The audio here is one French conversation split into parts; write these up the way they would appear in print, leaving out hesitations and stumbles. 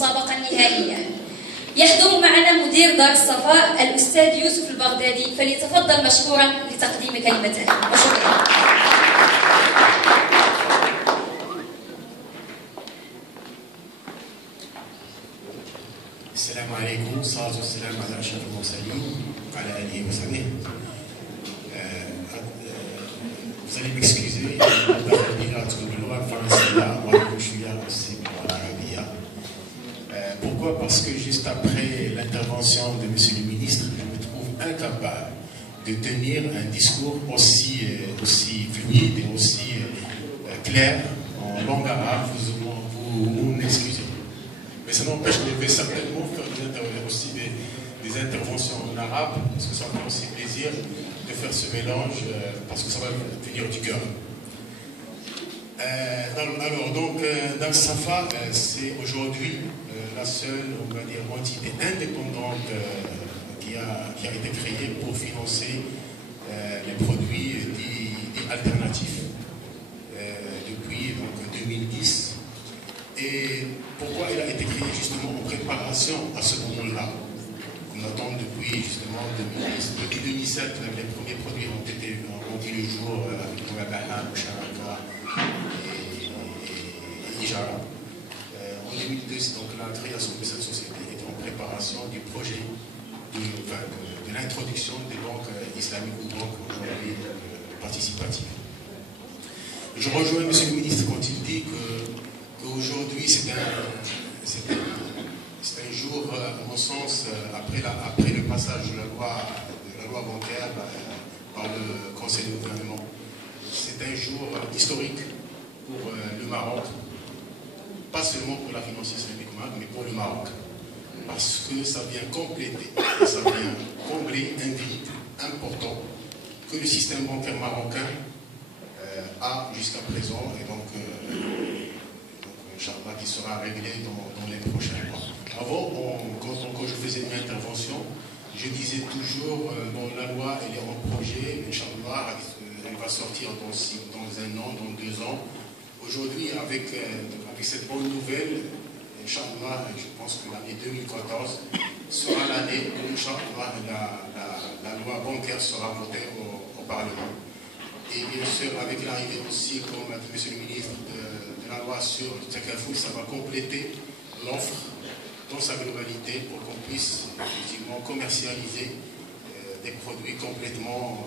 المسابقة النهائية. يحضر معنا مدير دار الصفاء الأستاذ يوسف البغدادي، فليتفضل مشكورا لتقديم كلمته. وشكرا. السلام عليكم، والصلاة والسلام على أشرف المرسلين وعلى آله وصحبه. Vous allez m'excuser, pourquoi? Parce que juste après l'intervention de Monsieur le ministre, je me trouve incapable de tenir un discours aussi fluide et aussi clair en langue arabe. Vous m'excusez. Mais ça n'empêche que je vais certainement faire aussi des interventions en arabe, parce que ça me fait aussi plaisir de faire ce mélange, parce que ça va venir du cœur. Alors, donc, dans Safa, c'est aujourd'hui la seule, on va dire, entité indépendante qui a été créée pour financer les produits dits alternatifs depuis donc, 2010. Et pourquoi elle a été créée justement en préparation à ce moment-là? On attend depuis justement 2010. Depuis 2007, les premiers produits ont vu le jour avec Baha, Sharaka et Ijara. En 2002, donc la création de cette société était en préparation du projet de l'introduction des banques islamiques ou banques aujourd'hui participatives. Je rejoins M. le ministre quand il dit qu'aujourd'hui c'est un jour, à mon sens, après le passage de la loi bancaire par le Conseil de gouvernement, c'est un jour historique pour le Maroc, pas seulement pour la finance islamique, mais pour le Maroc, parce que ça vient compléter, ça vient combler un vide important que le système bancaire marocain a jusqu'à présent, et donc Inch'Allah, qui sera réglé dans les prochains mois. Avant, quand je faisais une intervention, je disais toujours, bon, la loi, elle est en projet, Inch'Allah, elle va sortir dans un an, dans 2 ans. Aujourd'hui, avec cette bonne nouvelle, Inch'Allah, je pense que l'année 2014 sera l'année où, Inch'Allah, la loi bancaire sera votée au Parlement. Et bien sûr, avec l'arrivée aussi, comme a dit M. le ministre, de la loi sur le Takaful, ça va compléter l'offre dans sa globalité pour qu'on puisse effectivement commercialiser des produits complètement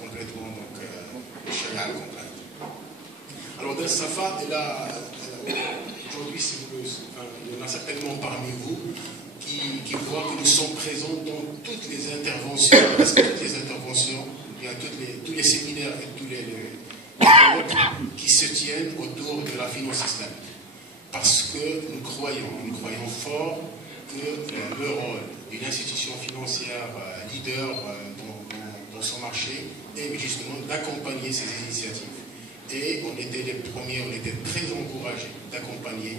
donc, sharia contrainte. Alors, dans Safa, aujourd'hui, il y en a certainement parmi vous qui voient que nous sommes présents dans toutes les interventions, presque toutes les interventions, tous les séminaires et tous les colloques qui se tiennent autour de la finance islamique. Parce que nous croyons fort que le rôle d'une institution financière leader dans son marché est justement d'accompagner ces initiatives. Et on était les premiers, on était très encouragés d'accompagner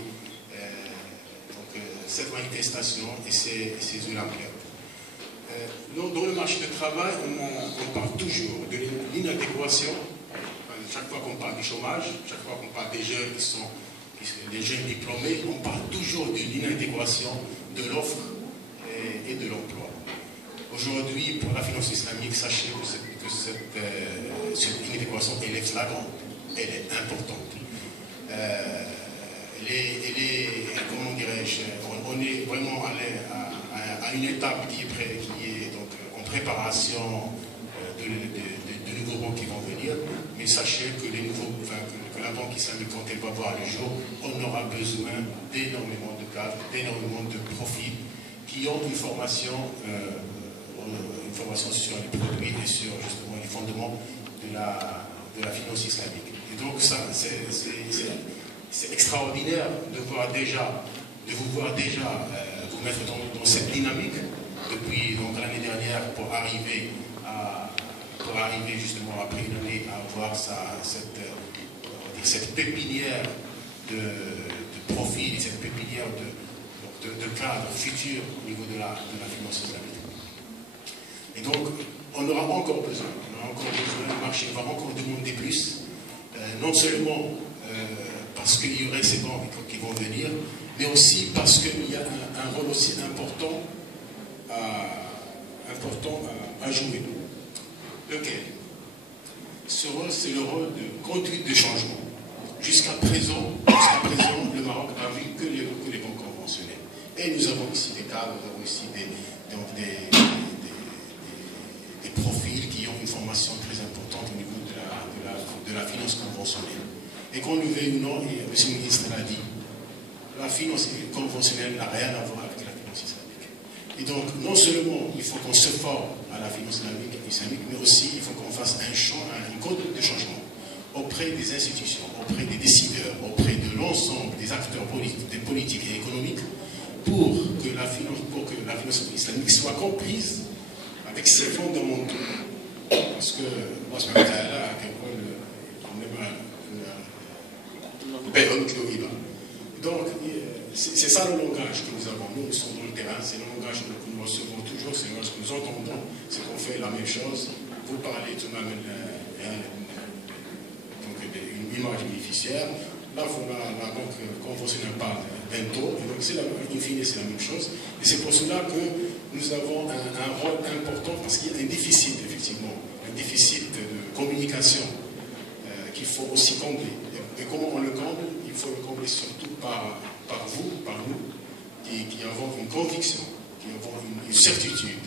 cette manifestation et ces Olympiades. Dans le marché du travail, on parle toujours de l'inadéquation. Chaque fois qu'on parle du chômage, chaque fois qu'on parle des jeunes qui sont des jeunes diplômés, on parle toujours de l'inadéquation de l'offre et de l'emploi. Aujourd'hui, pour la finance islamique, sachez que cette inadéquation, elle est flagrante, elle est importante. Comment dirais-je, on est vraiment à une étape qui est donc en préparation de nouveaux banques qui vont venir, mais sachez que que la banque islamique, quand elle va voir le jour, on aura besoin d'énormément de cadres, d'énormément de profils qui ont une formation sur les produits et sur justement les fondements de la finance islamique. Et donc ça, c'est extraordinaire de vous voir déjà vous mettre dans cette dynamique depuis l'année dernière pour arriver justement après une année à avoir cette pépinière de profil, cette pépinière de cadres futurs au niveau de la finance islamique. Et donc, on aura encore besoin, le marché va encore demander plus, non seulement parce qu'il y aurait ces banques qui vont venir, mais aussi parce qu'il y a un rôle aussi important à jouer. Lequel? Ce rôle, c'est le rôle de conduite de changement. Jusqu'à présent, le Maroc n'a vu que les banques conventionnelles. Et nous avons ici des cadres, nous avons ici des profils qui ont une formation très importante au niveau de la finance conventionnelle. Et qu'on le veuille ou non, et M. le ministre l'a dit, la finance conventionnelle n'a rien à voir avec la finance islamique. Et donc, non seulement il faut qu'on se forme à la finance islamique, mais aussi il faut qu'on fasse une conduite de changement auprès des institutions, auprès des décideurs, auprès de l'ensemble des acteurs politiques et économiques, pour que la finance islamique soit comprise avec ses fondamentaux. Parce que, donc, c'est ça le langage que nous avons. Nous sommes dans le terrain, c'est le langage que nous recevons toujours, c'est le langage que nous entendons, c'est qu'on fait la même chose. Vous parlez tout de même une image bénéficiaire. Là, la banque conventionnelle parle d'un taux, et donc in fine, c'est la même chose. Et c'est pour cela que nous avons un rôle important, parce qu'il y a un déficit, effectivement, un déficit de communication qu'il faut aussi combler. Et comment on le comble? Il faut le combler surtout par vous, par nous, qui avons une conviction, qui avons une certitude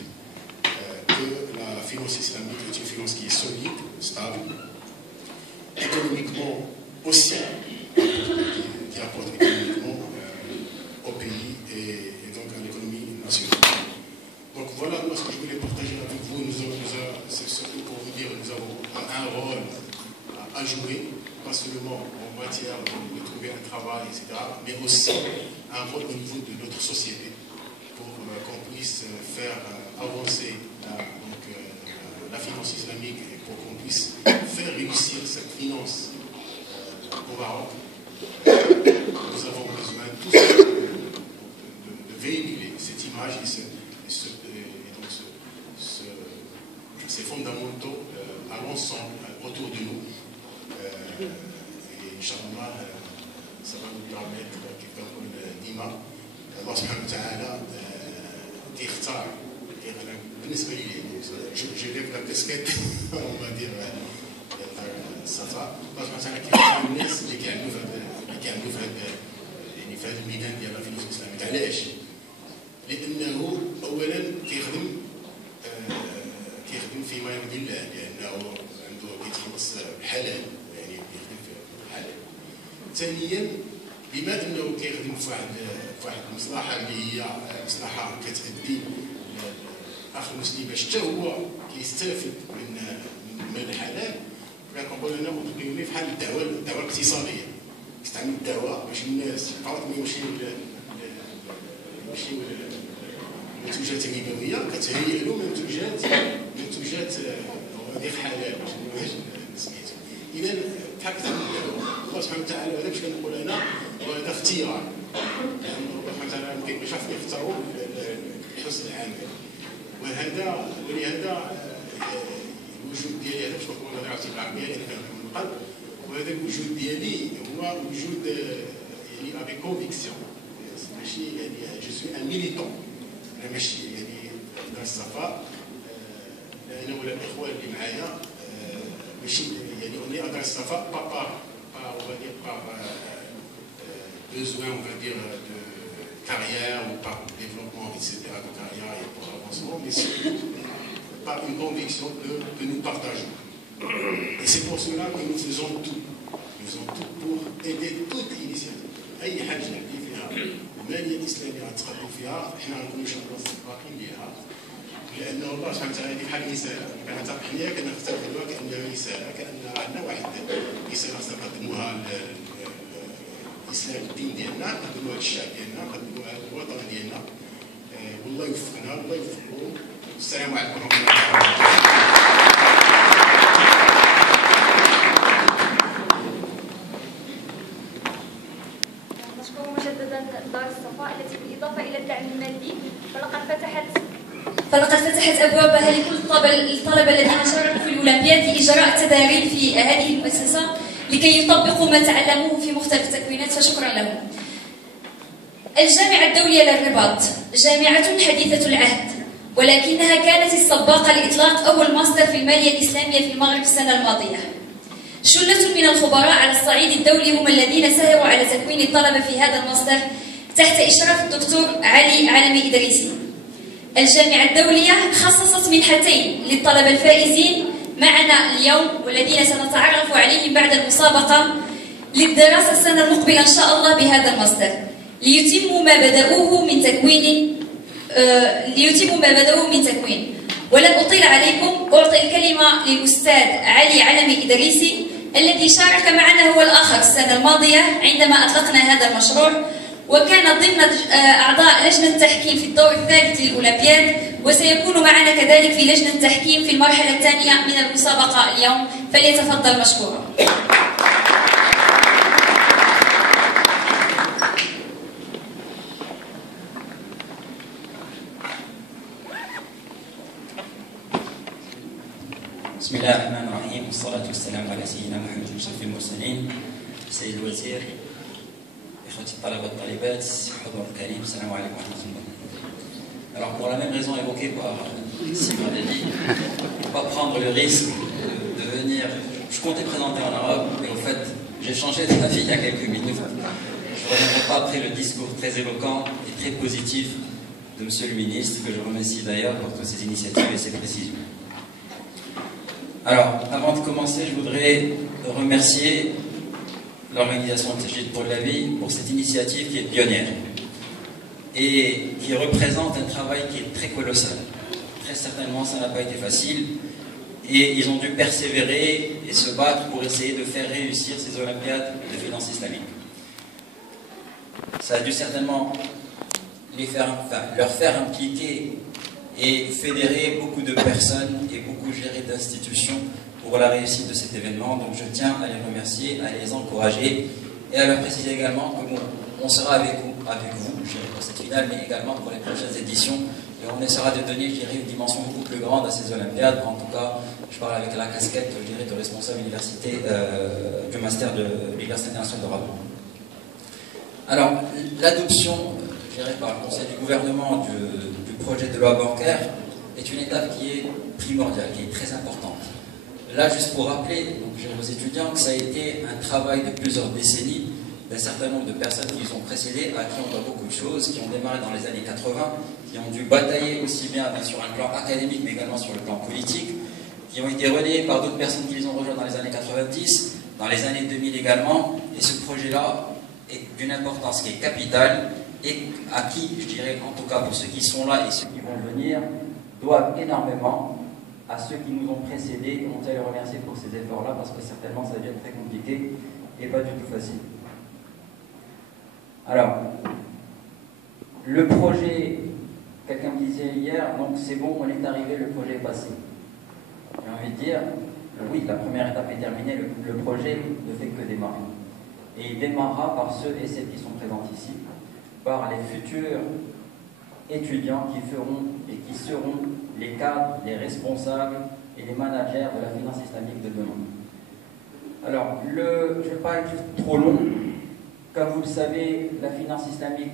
que la finance islamique est une finance qui est solide, stable, économiquement aussi, qui apporte économiquement au pays et donc à l'économie nationale. Donc voilà ce que je voulais partager avec vous. C'est surtout pour vous dire que nous avons un rôle à jouer, pas seulement en matière de trouver un travail, etc., mais aussi un rôle au niveau de notre société pour qu'on puisse faire avancer la finance islamique et pour qu'on puisse faire réussir cette finance au Maroc. Nous avons besoin tous de véhiculer cette image et ces fondamentaux à l'ensemble, autour de nous. Et Inch'Allah, ça va nous permettre, كيف نقول ديما الله سبحانه وتعالى يختار. بالنسبه لي جو ليف لا كاسكيت on va dire صفاء الله سبحانه وتعالى كيختار الناس اللي كيعملوا في هذا الميدان ديال لا فينانس الاسلاميه. علاش؟ لانه اولا كيخدم فيما يرضي الله، لانه عنده كيتخلص بحلال، يعني كيخدم في الحلال. ثانيا بما انه كيخدم في واحد المصلحه اللي هي مصلحه كتأدي الاخ المسلم باش حتى هو كيستافد من الحلال، كنقول انا كنقول بحال الدعوه الاقتصاديه. كتعمل الدعوه باش الناس فقط ما يمشيو منتوجات ربويه، كتهيئ له منتوجات غير حلال باش سميتو. اذا بحال كتعمل الدعوه الله سبحانه وتعالى، هذا باش كنقول انا وهذا اختيار، لان الله سبحانه وتعالى ما كيبقاش يختاروا حسن العمل. ولهذا الوجود ديالي، هذا باش نقول انا عرفتي بالعربيه يعني كنقول من القلب، وهذا الوجود ديالي هو وجود يعني افيك كونفيكسيون، ماشي يعني جو سوي ان ميليتون، انا ماشي يعني دار الصفاء انا ولا الاخوان اللي معايا ماشي يعني اوني دار الصفاء با on va dire par besoin, on va dire, de carrière ou par développement, etc., de carrière et pour avancement, mais surtout par une conviction que nous partageons. Et c'est pour cela que nous faisons tout. Nous faisons tout pour aider toute initiative. أي حاجة نبدي فيها المالية الإسلامية غتقدم فيها، إحنا غنكونوا إن شاء الله سباقين لها، لأن الله سبحانه وتعالى هذه بحال رسالة، حنا كنختبروها كأنها رسالة، كأن عندنا واحد رسالة خصنا نقدموها للإسلام، الدين ديالنا، نقدموها للشعب ديالنا، نقدموها للوطن ديالنا، والله يوفقنا، الله يوفقكم. السلام عليكم ورحمة الله وبركاته. دار الصفاء التي بالإضافة إلى الدعم المادي فلقد فتحت أبوابها لكل الطلبة الذين شاركوا في الأولمبياد لإجراء تدريب في هذه المؤسسة لكي يطبقوا ما تعلموه في مختلف التكوينات، فشكرا لهم. الجامعة الدولية للرباط جامعة حديثة العهد، ولكنها كانت السباقة لإطلاق أول ماستر في المالية الإسلامية في المغرب السنة الماضية. شلة من الخبراء على الصعيد الدولي هم الذين ساهروا على تكوين الطلبة في هذا الماستر تحت إشراف الدكتور علي علمي إدريسي. الجامعة الدولية خصصت منحتين للطلبة الفائزين معنا اليوم والذين سنتعرف عليهم بعد المسابقة للدراسة السنة المقبلة إن شاء الله بهذا الماستر ليتموا ما بدأوه من تكوين. ولن أطيل عليكم، أعطي الكلمة للأستاذ علي علمي إدريسي الذي شارك معنا هو الآخر السنة الماضية عندما أطلقنا هذا المشروع، وكان ضمن أعضاء لجنة التحكيم في الدور الثالث للأولمبياد، وسيكون معنا كذلك في لجنة التحكيم في المرحلة الثانية من المسابقة اليوم، فليتفضل مشكورا. بسم الله الرحمن الرحيم، والصلاة والسلام على سيدنا محمد أشرف المرسلين. سيد الوزير، إخوتي الطلبة والطالبات، حضور الكريم، السلام عليكم ورحمة الله. Alors pour la même raison évoquée par Simon Dadi, ne pas prendre le risque de venir. Je comptais présenter en arabe, mais au fait, j'ai changé d'avis il y a quelques minutes. Je ne reviendrai pas après le discours très éloquent et très positif de Monsieur le Ministre, que je remercie d'ailleurs pour toutes ces initiatives et ces précisions. Alors, avant de commencer, je voudrais remercier l'organisation Tajid pour la vie pour cette initiative qui est pionnière et qui représente un travail qui est très colossal. Très certainement, ça n'a pas été facile et ils ont dû persévérer et se battre pour essayer de faire réussir ces Olympiades de finance islamique. Ça a dû certainement leur faire impliquer et fédérer beaucoup de personnes et beaucoup gérer d'institutions pour la réussite de cet événement. Donc je tiens à les remercier, à les encourager et à leur préciser également que on sera avec vous pour cette finale, mais également pour les prochaines éditions. Et on essaiera de donner, je dirais, une dimension beaucoup plus grande à ces Olympiades. En tout cas, je parle avec la casquette, je dirais, de responsable université du master de l'Université internationale de Rabat. Alors, l'adoption, je dirais, par le Conseil du gouvernement du projet de loi bancaire est une étape qui est primordiale, qui est très importante. Là, juste pour rappeler aux étudiants que ça a été un travail de plusieurs décennies d'un certain nombre de personnes qui les ont précédés, à qui on doit beaucoup de choses, qui ont démarré dans les années 80, qui ont dû batailler aussi bien sur un plan académique, mais également sur le plan politique, qui ont été relayés par d'autres personnes qui les ont rejoints dans les années 90, dans les années 2000 également, et ce projet-là est d'une importance qui est capitale, et à qui, je dirais, en tout cas pour ceux qui sont là et ceux qui vont venir, doivent énormément à ceux qui nous ont précédés. On tient à les remercier pour ces efforts-là, parce que certainement ça a dû être très compliqué et pas du tout facile. Alors, le projet, quelqu'un me disait hier, donc c'est bon, on est arrivé, le projet est passé. J'ai envie de dire, oui, la première étape est terminée, le projet ne fait que démarrer. Et il démarrera par ceux et celles qui sont présents ici, par les futurs étudiants qui feront et qui seront les cadres, les responsables et les managers de la finance islamique de demain. Alors, je ne vais pas être trop long. Comme vous le savez, la finance islamique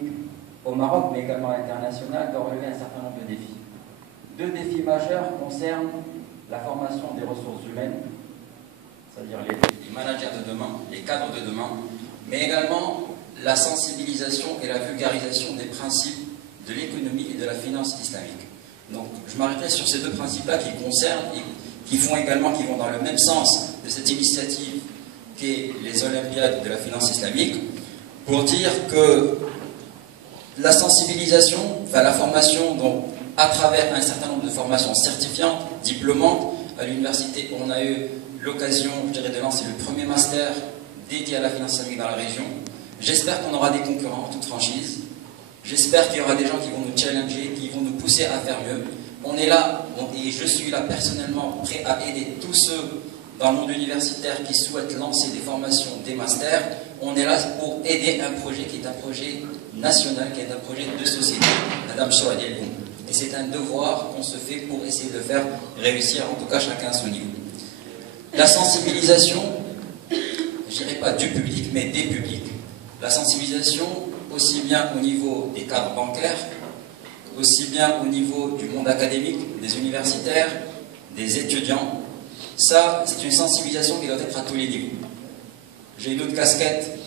au Maroc, mais également à l'international, doit relever un certain nombre de défis. Deux défis majeurs concernent la formation des ressources humaines, c'est-à-dire les managers de demain, les cadres de demain, mais également la sensibilisation et la vulgarisation des principes de l'économie et de la finance islamique. Donc, je m'arrêterai sur ces deux principes-là qui concernent et qui vont dans le même sens de cette initiative qu'est les Olympiades de la finance islamique, pour dire que la sensibilisation, la formation, donc, à travers un certain nombre de formations certifiantes, diplômantes, à l'université, on a eu l'occasion, je dirais, de lancer le premier master dédié à la finance islamique dans la région. J'espère qu'on aura des concurrents en toute franchise. J'espère qu'il y aura des gens qui vont nous challenger, qui vont nous pousser à faire mieux. On est là, et je suis là personnellement, prêt à aider tous ceux dans le monde universitaire qui souhaitent lancer des formations, des masters. On est là pour aider un projet qui est un projet national, qui est un projet de société, Madame Chouadi. Et c'est un devoir qu'on se fait pour essayer de faire réussir, en tout cas chacun à son niveau. La sensibilisation, je dirais pas du public, mais des publics. La sensibilisation aussi bien au niveau des cadres bancaires, aussi bien au niveau du monde académique, des universitaires, des étudiants. Ça, c'est une sensibilisation qui doit être à tous les niveaux. J'ai une autre casquette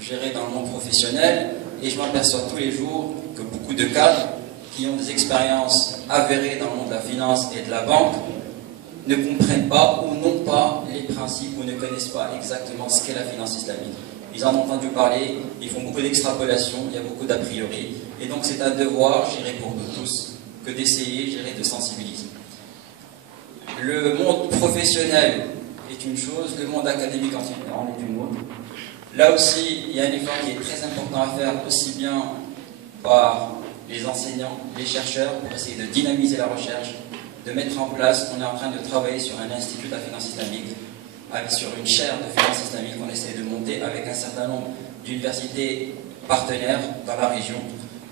gérée dans le monde professionnel et je m'aperçois tous les jours que beaucoup de cadres qui ont des expériences avérées dans le monde de la finance et de la banque ne comprennent pas ou n'ont pas les principes ou ne connaissent pas exactement ce qu'est la finance islamique. Ils en ont entendu parler, ils font beaucoup d'extrapolations, il y a beaucoup d'a priori, et donc c'est un devoir, je dirais, pour nous tous, que d'essayer, je dirais, de sensibiliser. Le monde professionnel est une chose, le monde académique en est une autre. Là aussi, il y a un effort qui est très important à faire, aussi bien par les enseignants, les chercheurs, pour essayer de dynamiser la recherche, de mettre en place, on est en train de travailler sur un institut de la finance islamique, sur une chaire de finance islamique qu'on essaie de monter avec un certain nombre d'universités partenaires dans la région.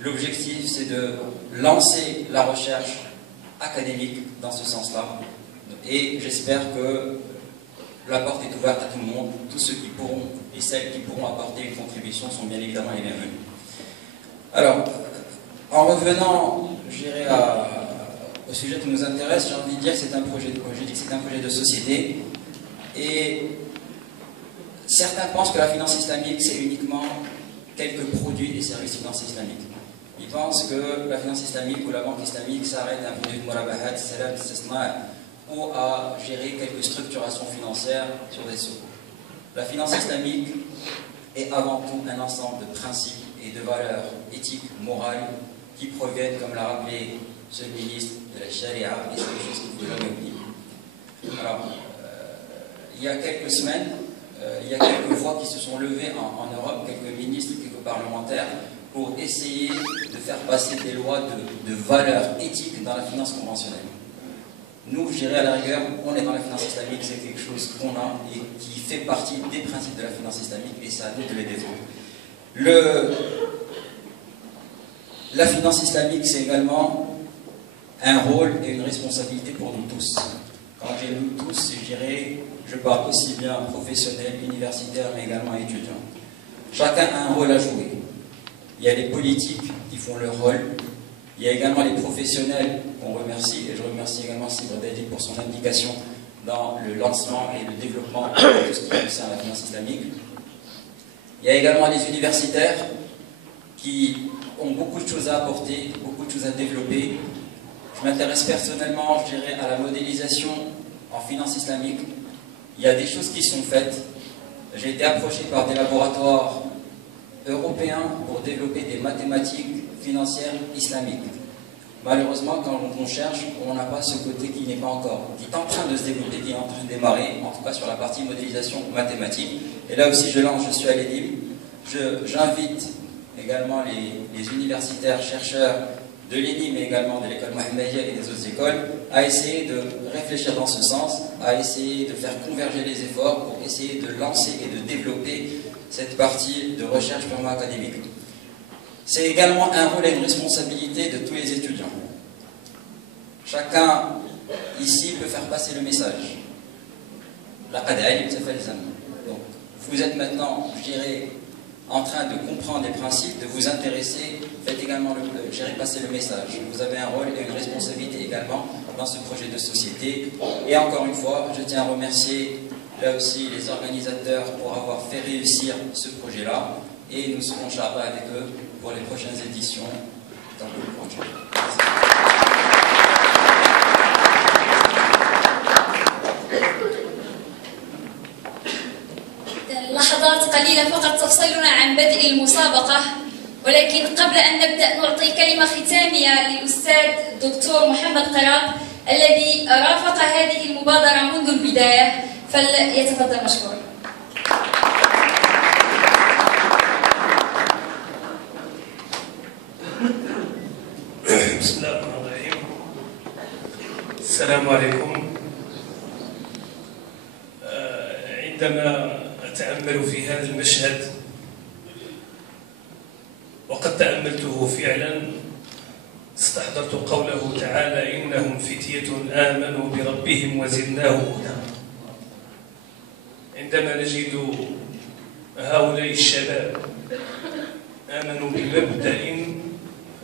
L'objectif, c'est de lancer la recherche académique dans ce sens-là. Et j'espère que la porte est ouverte à tout le monde. Tous ceux qui pourront et celles qui pourront apporter une contribution sont bien évidemment les bienvenus. Alors, en revenant, je dirais, au sujet qui nous intéresse, j'ai envie de dire que c'est un projet de société. Et certains pensent que la finance islamique, c'est uniquement quelques produits et services financiers islamiques. Ils pensent que la finance islamique ou la banque islamique s'arrête à un produit de murabahat, salam, istisna, ou à gérer quelques structurations financières sur des sous. La finance islamique est avant tout un ensemble de principes et de valeurs éthiques, morales, qui proviennent, comme l'a rappelé ce ministre, de la charia, et c'est des choses qu'il ne faut jamais oublier. Alors, il y a quelques semaines, il y a quelques voix qui se sont levées en Europe, quelques ministres, quelques parlementaires, pour essayer de faire passer des lois de valeurs éthiques dans la finance conventionnelle. Nous, je dirais à la rigueur, on est dans la finance islamique, c'est quelque chose qu'on a et qui fait partie des principes de la finance islamique, et c'est à nous de les défendre. La finance islamique, c'est également un rôle et une responsabilité pour nous tous. Quand je dis nous tous, je dirais, je parle aussi bien professionnels, universitaires, mais également étudiants. Chacun a un rôle à jouer. Il y a les politiques qui font leur rôle. Il y a également les professionnels qu'on remercie, et je remercie également Sibra Dadi pour son implication dans le lancement et le développement de tout ce qui concerne la finance islamique. Il y a également les universitaires qui ont beaucoup de choses à apporter, beaucoup de choses à développer. Je m'intéresse personnellement, je dirais, à la modélisation en finance islamique. Il y a des choses qui sont faites. J'ai été approché par des laboratoires européens pour développer des mathématiques financières islamiques. Malheureusement, quand on cherche, on n'a pas ce côté qui n'est pas encore, qui est en train de se développer, qui est en train de démarrer, en tout cas sur la partie modélisation mathématique. Et là aussi, je suis à l'EDIM. J'invite également les universitaires, chercheurs de l'ENI, mais également de l'école Mohammedia et des autres écoles, à essayer de réfléchir dans ce sens, à essayer de faire converger les efforts pour essayer de lancer et de développer cette partie de recherche purement académique. C'est également un rôle et une responsabilité de tous les étudiants. Chacun ici peut faire passer le message. Donc, vous êtes maintenant, je dirais, en train de comprendre les principes, de vous intéresser, faites également gérer passer le message. Vous avez un rôle et une responsabilité également dans ce projet de société. Et encore une fois, je tiens à remercier là aussi les organisateurs pour avoir fait réussir ce projet-là. Et nous serons chargés avec eux pour les prochaines éditions dans le projet. لحظات قليلة فقط تفصلنا عن بدء المسابقة، ولكن قبل أن نبدأ نعطي كلمة ختامية للأستاذ الدكتور محمد قراط الذي رافق هذه المبادرة منذ البداية، فليتفضل مشكورا. بسم الله الرحمن الرحيم. السلام عليكم. عندما أتأمل في هذا المشهد، وقد تأملته فعلا، استحضرت قوله تعالى: إنهم فتية آمنوا بربهم وزدناهم هدى. عندما نجد هؤلاء الشباب آمنوا بمبدأ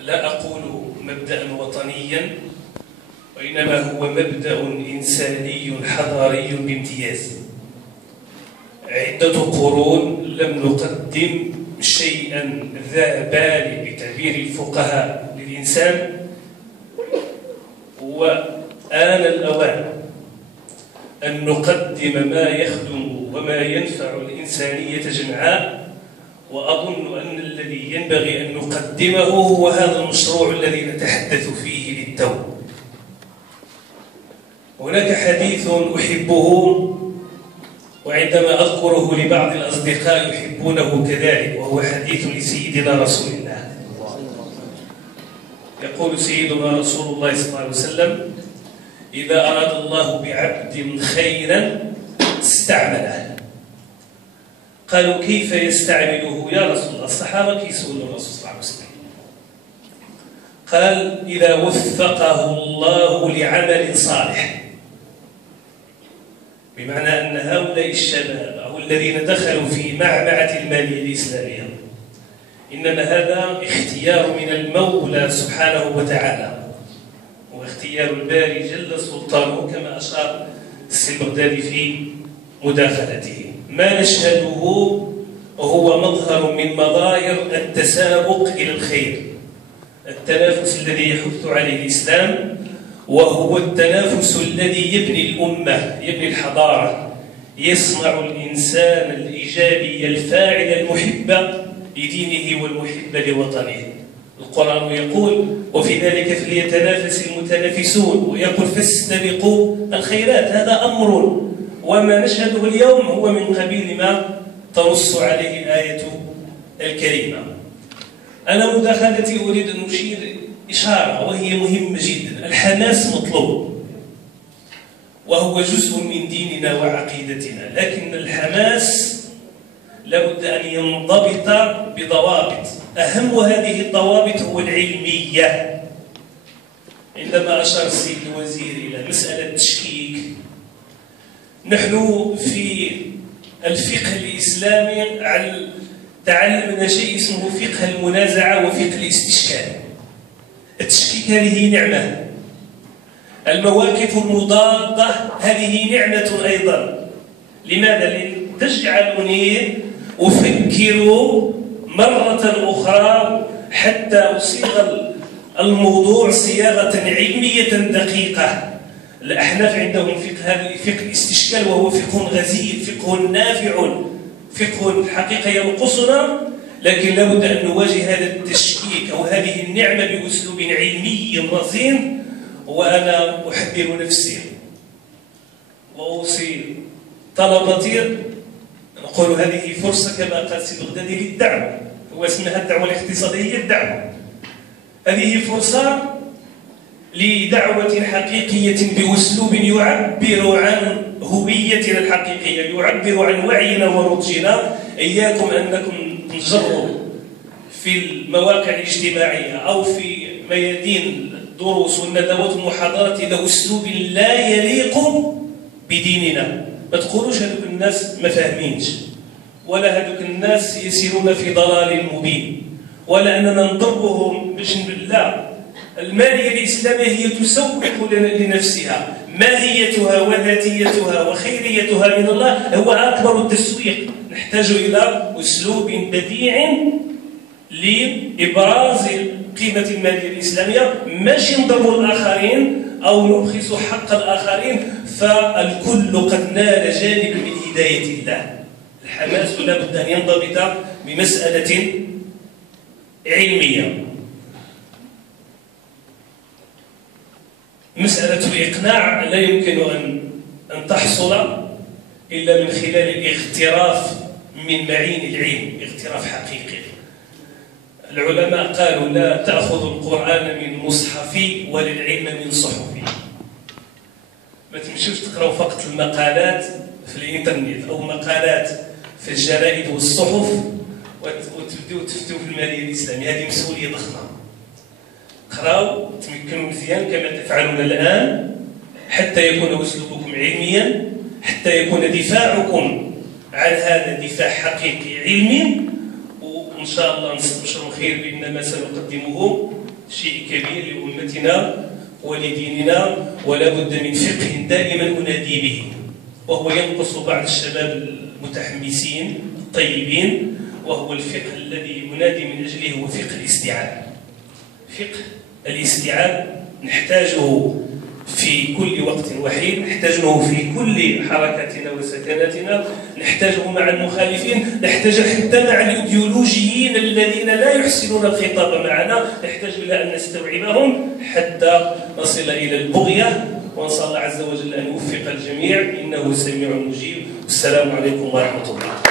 لا أقول مبدأ وطنيا، وإنما هو مبدأ إنساني حضاري بامتياز. عدة قرون لم نقدم شيئا ذا بال بتعبير الفقهاء للإنسان، وآن الأوان أن نقدم ما يخدم وما ينفع الإنسانية جمعاء. وأظن أن الذي ينبغي أن نقدمه هو هذا المشروع الذي نتحدث فيه للتو. هناك حديث أحبه، وعندما أذكره لبعض الأصدقاء يحبونه كذلك، وهو حديث لسيدنا رسول الله. يقول سيدنا رسول الله صلى الله عليه وسلم: إذا أراد الله بعبد خيرا استعمله. قالوا: كيف يستعمله يا رسول الله؟ الصحابة كيسألوا الرسول صلى الله عليه وسلم. قال: إذا وفقه الله لعمل صالح. بمعنى أن هؤلاء الشباب أو الذين دخلوا في معمعة المالية الإسلامية إنما هذا اختيار من المولى سبحانه وتعالى، واختيار الباري جل سلطانه، كما أشار السي-البغدادي في مداخلته. ما نشهده هو مظهر من مظاهر التسابق إلى الخير، التنافس الذي يحث عليه الإسلام، وهو التنافس الذي يبني الأمة، يبني الحضارة، يصنع الإنسان الإيجابي الفاعل المحب لدينه والمحب لوطنه. القرآن يقول: وفي ذلك فليتنافس المتنافسون، ويقول: فاستبقوا الخيرات. هذا أمر، وما نشهده اليوم هو من قبيل ما تنص عليه الآية الكريمة. أنا مداخلتي أريد أن أشير إشارة وهي مهمة جدا. الحماس مطلوب وهو جزء من ديننا وعقيدتنا، لكن الحماس لابد أن ينضبط بضوابط. أهم هذه الضوابط هو العلمية. عندما أشار السيد الوزير إلى مسألة التشكيك، نحن في الفقه الإسلامي تعلمنا شيء اسمه فقه المنازعة وفقه الاستشكال. التشكيك هذه نعمة، المواقف المضادة هذه نعمة أيضا. لماذا؟ تجعلني أفكر مرة أخرى حتى أصيغ الموضوع صياغة علمية دقيقة. الأحناف عندهم فقه الاستشكال، وهو فقه غزير، فقه نافع، فقه الحقيقة ينقصنا، لكن لابد أن نواجه هذا التشكيك أو هذه النعمة بأسلوب علمي رزين. وأنا أحذر نفسي وأوصي طلبتي، نقول هذه فرصة كما قال السي-البغدادي للدعوة، هو اسمها الدعوة الاقتصادية. الدعوة هذه فرصة لدعوة حقيقية بأسلوب يعبر عن هويتنا الحقيقية، يعبر عن وعينا ونضجنا. إياكم أنكم تنجروا في المواقع الاجتماعية أو في ميادين الدروس والندوات والمحاضرات إلى أسلوب لا يليق بديننا. ما تقولوش هذوك الناس ما فاهمينش، ولا هذوك الناس يسيرون في ضلال مبين، ولا أننا نضربهم باش لا. المالية الإسلامية هي تسوق لنفسها، ماهيتها وذاتيتها وخيريتها من الله هو أكبر التسويق. نحتاج إلى أسلوب بديع لإبراز قيمة المالية الإسلامية، ماشي نضرب الآخرين أو نبخس حق الآخرين، فالكل قد نال جانب من هداية الله. الحماس لابد أن ينضبط بمسألة علمية. مسألة الإقناع لا يمكن أن تحصل إلا من خلال الاغتراف من معين العلم، اغتراف حقيقي. العلماء قالوا: لا تأخذ القرآن من مصحفي ولا العلم من صحفي. ما تمشيوش تقراو فقط المقالات في الإنترنت أو مقالات في الجرائد والصحف وتبداو تفتوا في المالية الإسلامية. هذه مسؤولية ضخمة. قراو، تمكنوا مزيان كما تفعلون الآن، حتى يكون أسلوبكم علميا، حتى يكون دفاعكم عن هذا دفاع حقيقي علمي، وإن شاء الله نستبشر خير بأن ما سنقدمه شيء كبير لأمتنا ولديننا، ولا بد من فقه دائما أنادي به، وهو ينقص بعض الشباب المتحمسين الطيبين، وهو الفقه الذي أنادي من أجله هو فقه الاستيعاب. فقه الاستيعاب نحتاجه في كل وقت وحيد، نحتاجه في كل حركاتنا وسكناتنا، نحتاجه مع المخالفين، نحتاجه حتى مع الإيديولوجيين الذين لا يحسنون الخطاب معنا، نحتاج إلى أن نستوعبهم حتى نصل إلى البغية، ونسأل الله عز وجل أن يوفق الجميع إنه سميع مجيب. والسلام عليكم ورحمة الله.